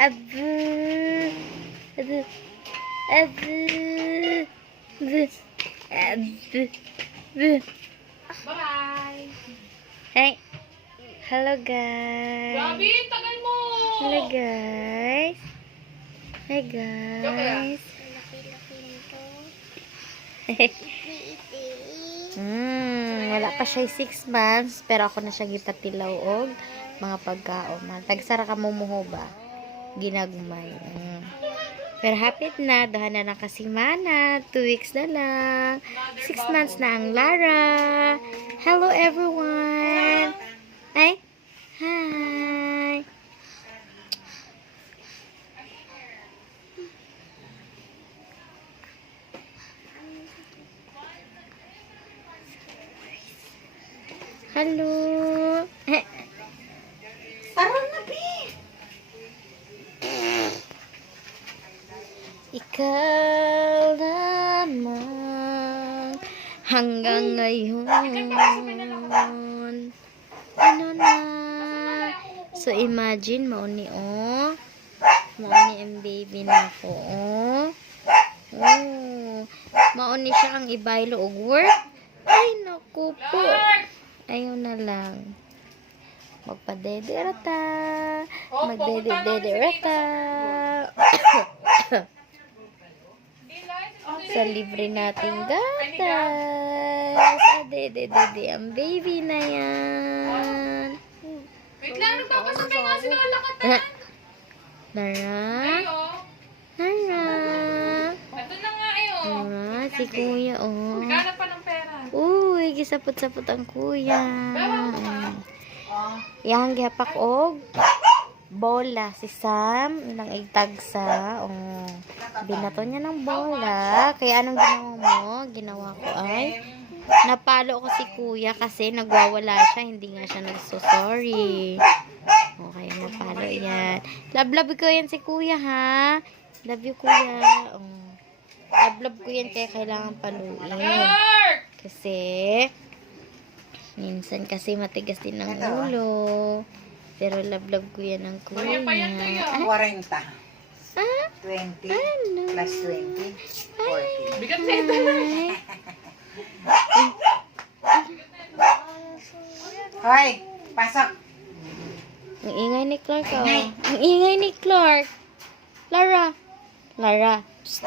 Abu. Abu. Abu. Abu. Abu. Abu. Bye! Hey. Hello guys. Gabi, tagal mo! Hello guys. Hey guys. Hmm, wala pa siya 6 months, pero ako na siya gipatilaw og mga pagkaon. Tagsara ka mumuho ba? Ginagmay. Mm. Pero happy na, dahan na lang kasimana. 2 weeks na lang. 6 months na ang Lara. Hello everyone. Ay, hi. Hello. Ikaw lamang hanggang ngayon. Ano na? So, imagine, mauni, oh. Mauni ang baby na ko, oh. Oh. Mauni siya ang ibaylo og work. Ay, naku po. Ayaw na lang. Magpadede-rata. Magdede-dede-rata. sa libre nating gatas. Ade-de-de-de ang baby na yan. Wait lang, nagpapasabay nga si Lola ka Ah. Oh. Lara? Ito na nga, eh, oh. Ah, si kuya, oh. Naghanap pa ng pera. Uy, gisapot-sapot ang kuya. Yang gihapak og bola si Sam ilang igtagsa. Oh. Binato niya ng bola. Kaya anong ginawa mo? Ginawa ko ay napalo ko si kuya kasi nagwawala siya. Hindi nga siya nagso-sorry. Okay, napalo yan. Love love ko yan si kuya ha. Love you kuya. Oh. Love love ko yan kaya kailangan paluin. Kasi, minsan kasi matigas din ang ulo. Pero love-love ko yan ng kuya. Kuya pa yan, kuya. 40. Ah, 20 ano? plus 20, 40. Bigat na ito na. Hoy, pasok. Ang ingay ni Clark, oh. Ang ingay ni Clark. Lara. Lara. Psst.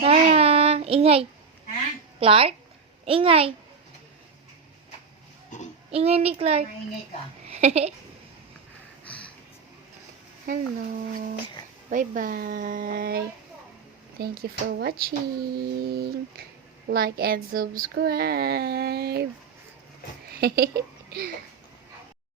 Lara. Ingay. Ha? Clark? Ingay. Ingay ni Clark. Maingay ka. Hello. Bye-bye. Thank you for watching. Like and subscribe.